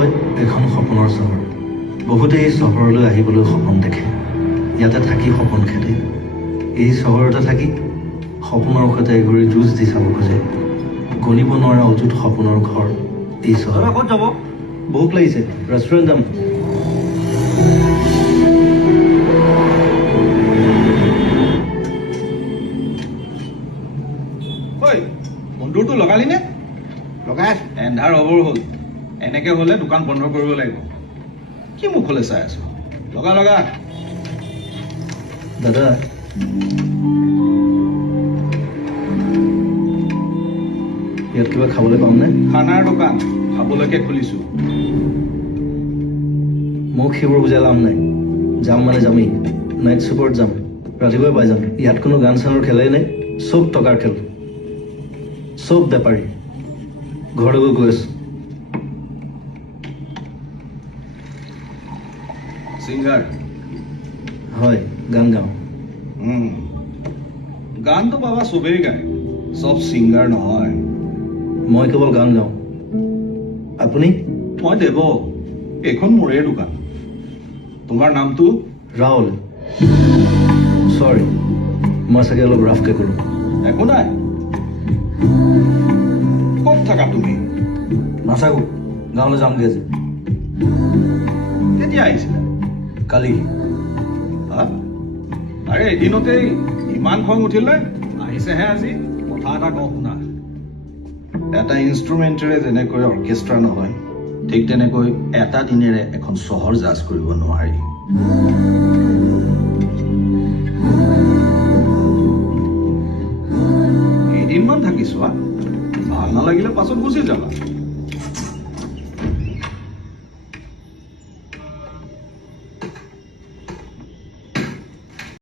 হয় এখন সপোনৰ চহৰ বহুতে এই চহৰলৈ আহিবলৈ সপোন দেখে ইয়াতে থাকি সপোন খেদে এই চহৰতে থাকি সপোনৰ সৈতে এঘূৰি যুঁজ দি চাব খোজে গণিব নোৱাৰা অযুত সপোনৰ ঘৰ এই চহৰ ক'ত যাব ভোক লাগিছে ৰেষ্টুৰেণ্ট যাম ঐ বন্ধুৰটো লগালি নে লগাই এন্ধাৰ অবৰ হ'ল এনেকে হ'লে দোকান বন্ধ কৰিব লাগিব কি মুখলৈ চাই আছো লগা লগা দাদা ইয়াত কিবা খাবলৈ পামনে খানাৰ দোকান খাবলৈকে খুলিছো মোক সেইবোৰ বুজাই লাভ নাই যাম মানে যামেই নাইট চুপাৰত যাম ৰাতিপুৱাই পাই যাম ইয়াত কোনো গান চানৰ খেলাই নাই চব টকাৰ খেল চব বেপাৰী ঘৰলৈ গৈ আছো ছিংগাৰ হয় গান গাওঁ গানটো বাবা চবেই গায় চব ছিংগাৰ নহয় মই কেৱল গান গাওঁ আপুনি মই দেৱ এইখন মোৰে দোকান তোমাৰ নামটো ৰাহুল চৰি মই চাগে অলপ ৰাফকৈ কৰোঁ একো নাই ক'ত থাকা তুমি নাথাকোঁ গাঁৱলৈ যামগৈ আজি কেতিয়া আহিছিলা কালি হা আৰে এদিনতেই ইমান খং উঠিলে আহিছেহে আজি কথা এটা কওঁ শুনা এটা ইনষ্ট্ৰুমেণ্টেৰে যেনেকৈ অৰ্কেষ্ট্ৰা নহয় ঠিক তেনেকৈ এটা দিনেৰে এখন চহৰ জাজ কৰিব নোৱাৰি কেইদিনমান থাকি চোৱা ভাল নালাগিলে পাছত গুচি যাবা